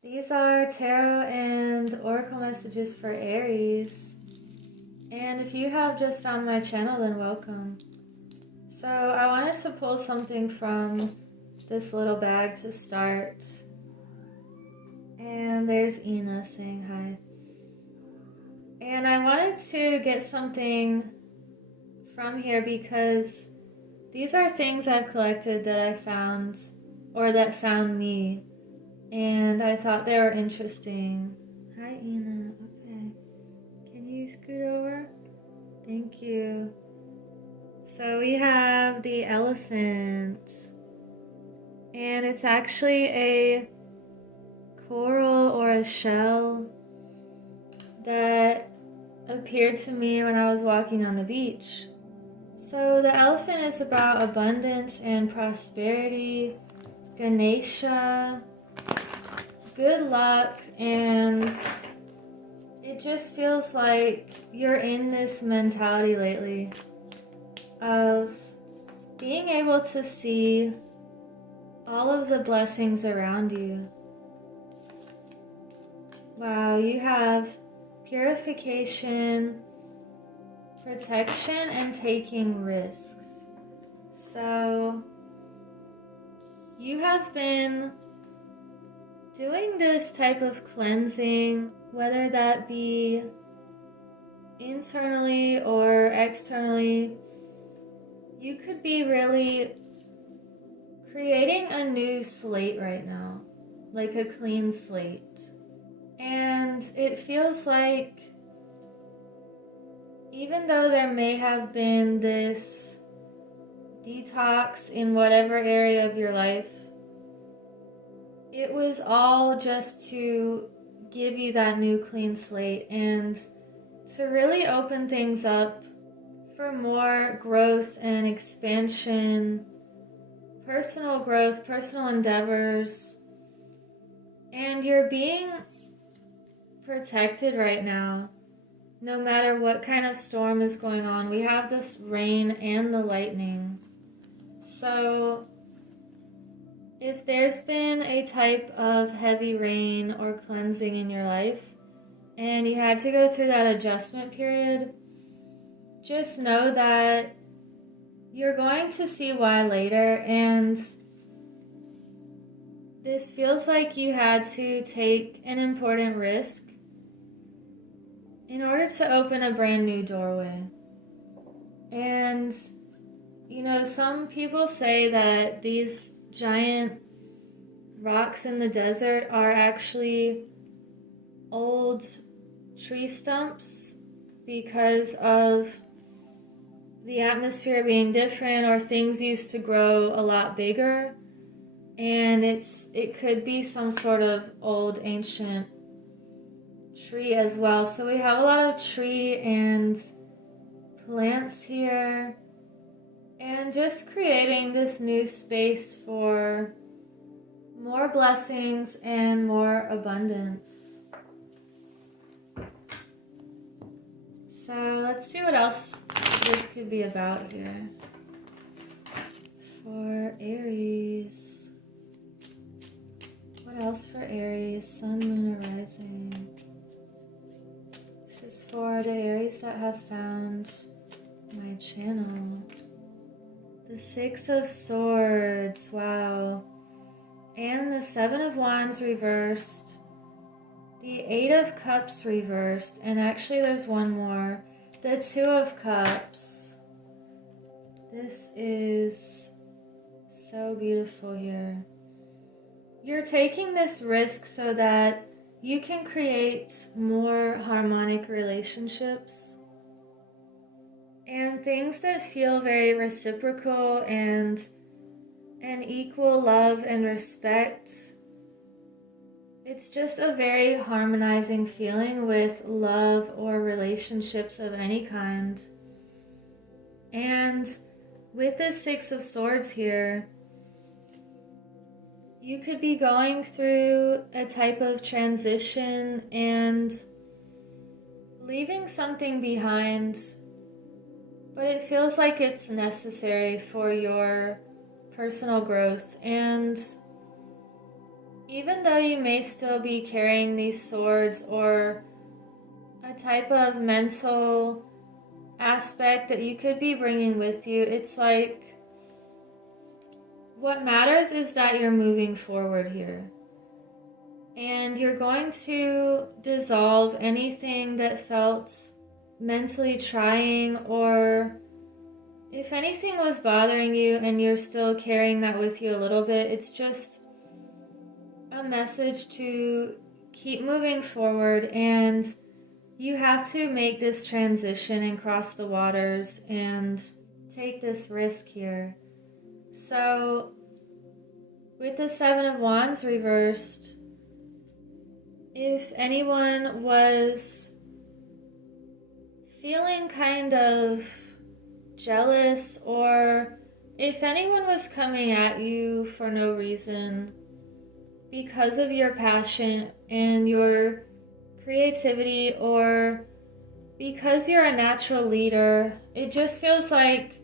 These are tarot and oracle messages for Aries. And if you have just found my channel, then welcome. So I wanted to pull something from this little bag to start. And there's Ina saying hi. And I wanted to get something from here because these are things I've collected that I found, or that found me. And I thought they were interesting. Hi, Ina. Okay. Can you scoot over? Thank you. So we have the elephant. And it's actually a coral or a shell that appeared to me when I was walking on the beach. So the elephant is about abundance and prosperity, Ganesha, good luck, and it just feels like you're in this mentality lately of being able to see all of the blessings around you. Wow, you have purification, protection, and taking risks. So you have been doing this type of cleansing, whether that be internally or externally. You could be really creating a new slate right now, like a clean slate. And it feels like even though there may have been this detox in whatever area of your life, it was all just to give you that new clean slate and to really open things up for more growth and expansion, personal growth, personal endeavors. And you're being protected right now, no matter what kind of storm is going on. We have this rain and the lightning. So if there's been a type of heavy rain or cleansing in your life and you had to go through that adjustment period, just know that you're going to see why later. And this feels like you had to take an important risk in order to open a brand new doorway. And you know, some people say that these giant rocks in the desert are actually old tree stumps because of the atmosphere being different, or things used to grow a lot bigger, and it could be some sort of old ancient tree as well. So we have a lot of tree and plants here, and just creating this new space for more blessings and more abundance. So let's see what else this could be about here for Aries. What else for Aries? Sun, Moon, or Rising. This is for the Aries that have found my channel. The Six of Swords, wow. And the Seven of Wands reversed. The Eight of Cups reversed. And actually there's one more. The Two of Cups. This is so beautiful here. You're taking this risk so that you can create more harmonic relationships and things that feel very reciprocal and an equal love and respect. It's just a very harmonizing feeling with love or relationships of any kind. And with the Six of Swords here, you could be going through a type of transition and leaving something behind, but it feels like it's necessary for your personal growth. And even though you may still be carrying these swords or a type of mental aspect that you could be bringing with you, it's like what matters is that you're moving forward here. And you're going to dissolve anything that felt mentally trying, or if anything was bothering you and you're still carrying that with you a little bit, it's just a message to keep moving forward. And you have to make this transition and cross the waters and take this risk here. So with the Seven of Wands reversed, if anyone was feeling kind of jealous, or if anyone was coming at you for no reason because of your passion and your creativity, or because you're a natural leader, it just feels like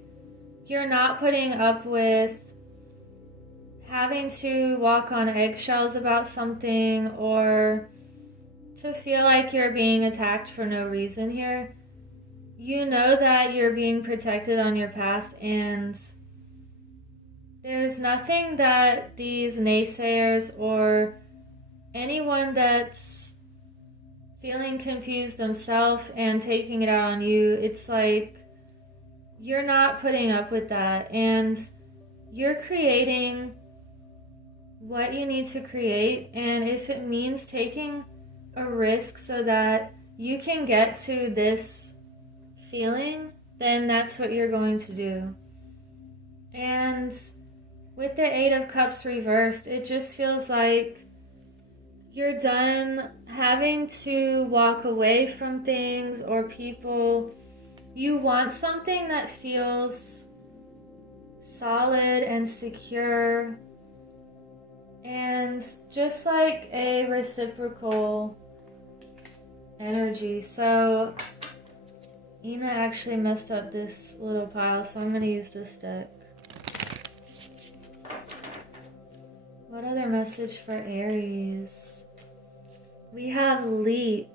you're not putting up with having to walk on eggshells about something, or to feel like you're being attacked for no reason here. You know that you're being protected on your path, and there's nothing that these naysayers or anyone that's feeling confused themselves and taking it out on you, it's like you're not putting up with that, and you're creating what you need to create. And if it means taking a risk so that you can get to this feeling, then that's what you're going to do. And with the Eight of Cups reversed, it just feels like you're done having to walk away from things or people. You want something that feels solid and secure, and just like a reciprocal energy. So Ina actually messed up this little pile, so I'm going to use this deck. What other message for Aries? We have Leap.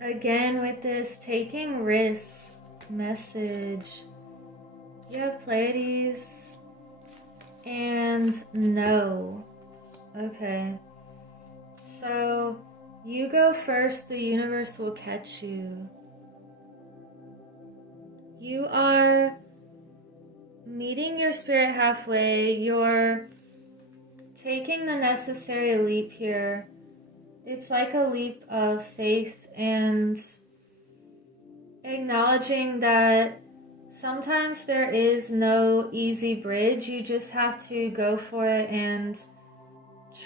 Again with this taking risks message. You have Pleiades and No. Okay. So you go first, the universe will catch you. You are meeting your spirit halfway. You're taking the necessary leap here. It's like a leap of faith and acknowledging that sometimes there is no easy bridge. You just have to go for it and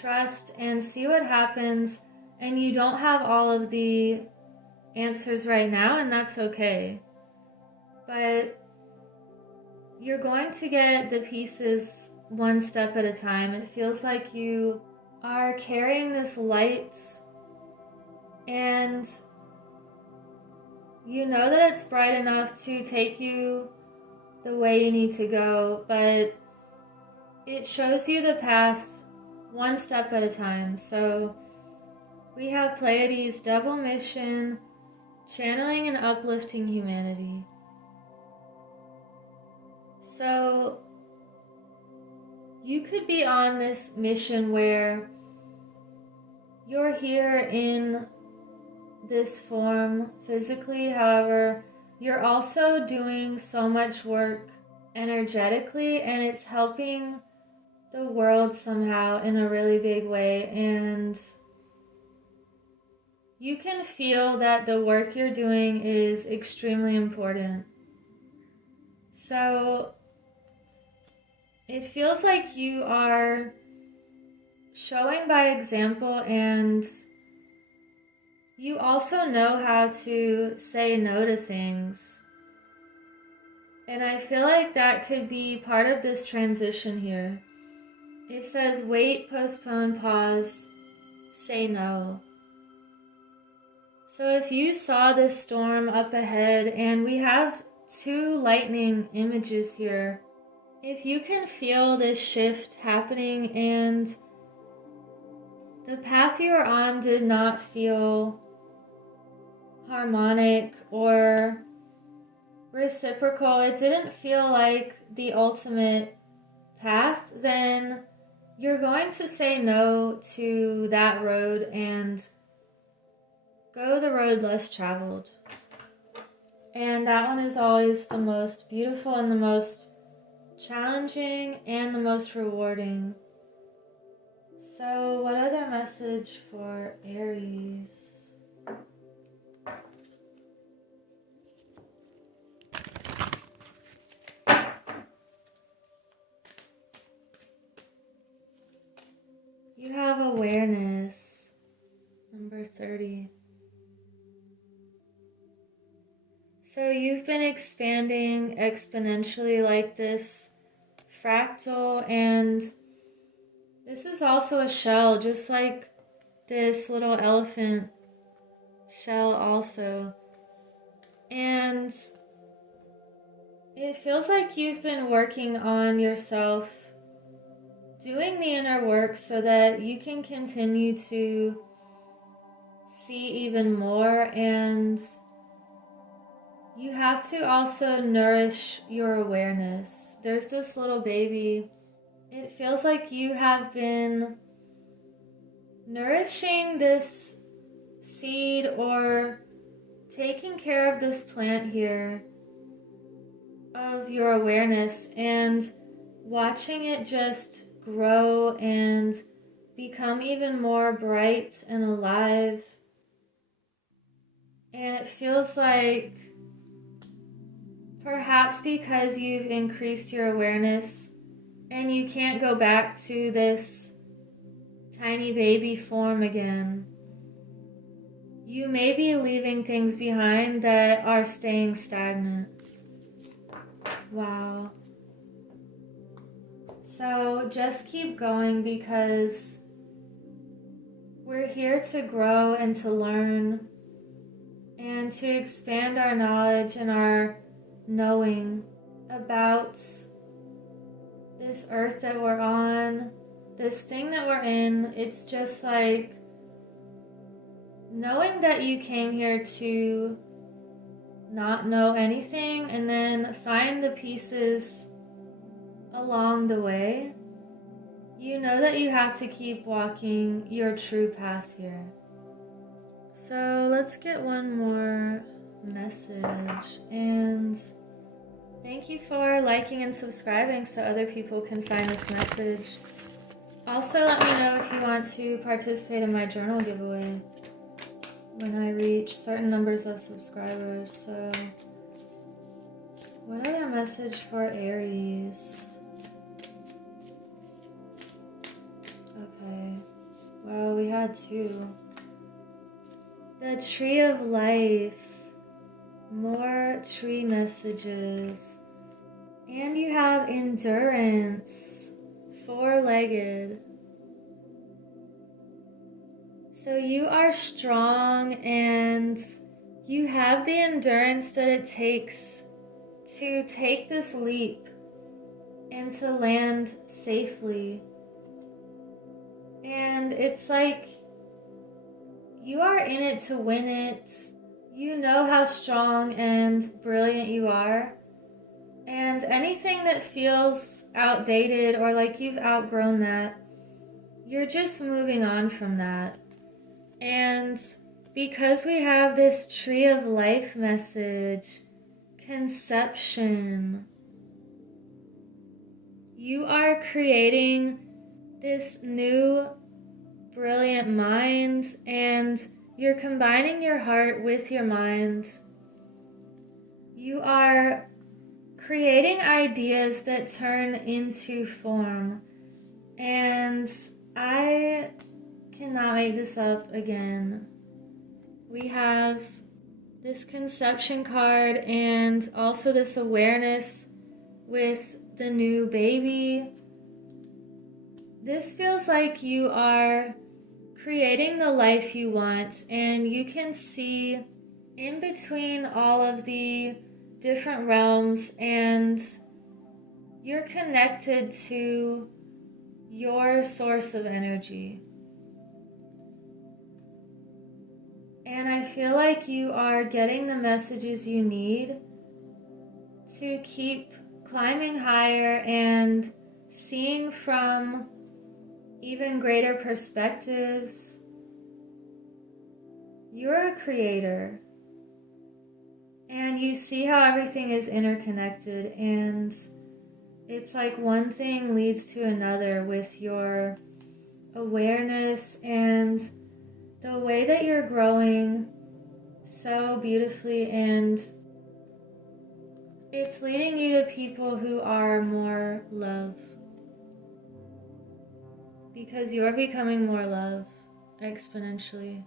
trust and see what happens. And you don't have all of the answers right now, and that's okay. But you're going to get the pieces one step at a time. It feels like you are carrying this light, and you know that it's bright enough to take you the way you need to go, but it shows you the path one step at a time. So we have Pleiades, double mission, channeling and uplifting humanity. So you could be on this mission where you're here in this form physically, however, you're also doing so much work energetically, and it's helping the world somehow in a really big way. And you can feel that the work you're doing is extremely important. So it feels like you are showing by example, and you also know how to say no to things. And I feel like that could be part of this transition here. It says wait, postpone, pause, say no. So if you saw this storm up ahead, and we have two lightning images here, if you can feel this shift happening and the path you were on did not feel harmonic or reciprocal, it didn't feel like the ultimate path, then you're going to say no to that road and go the road less traveled. And that one is always the most beautiful and the most challenging and the most rewarding. So, what other message for Aries? You have awareness, number 30. So you've been expanding exponentially like this fractal, and this is also a shell, just like this little elephant shell also. And it feels like you've been working on yourself, doing the inner work so that you can continue to see even more, and you have to also nourish your awareness. There's this little baby. It feels like you have been nourishing this seed or taking care of this plant here of your awareness and watching it just grow and become even more bright and alive. And it feels like perhaps because you've increased your awareness and you can't go back to this tiny baby form again, you may be leaving things behind that are staying stagnant. Wow. So just keep going, because we're here to grow and to learn and to expand our knowledge and our knowing about this earth that we're on, this thing that we're in. It's just like knowing that you came here to not know anything and then find the pieces along the way. You know that you have to keep walking your true path here. So let's get one more message, and thank you for liking and subscribing so other people can find this message. Also, let me know if you want to participate in my journal giveaway when I reach certain numbers of subscribers. So, what other message for Aries? Okay, well, we had two. The Tree of Life. More tree messages. And you have endurance, 4-legged. So you are strong and you have the endurance that it takes to take this leap and to land safely. And it's like you are in it to win it. You know how strong and brilliant you are. And anything that feels outdated or like you've outgrown that, you're just moving on from that. And because we have this Tree of Life message, conception, you are creating this new brilliant mind, and you're combining your heart with your mind. You are creating ideas that turn into form. And I cannot make this up again. We have this conception card and also this awareness with the new baby. This feels like you are creating the life you want, and you can see in between all of the different realms, and you're connected to your source of energy. And I feel like you are getting the messages you need to keep climbing higher and seeing from even greater perspectives. You're a creator, and you see how everything is interconnected, and it's like one thing leads to another with your awareness and the way that you're growing so beautifully, and it's leading you to people who are more love, because you're becoming more love exponentially.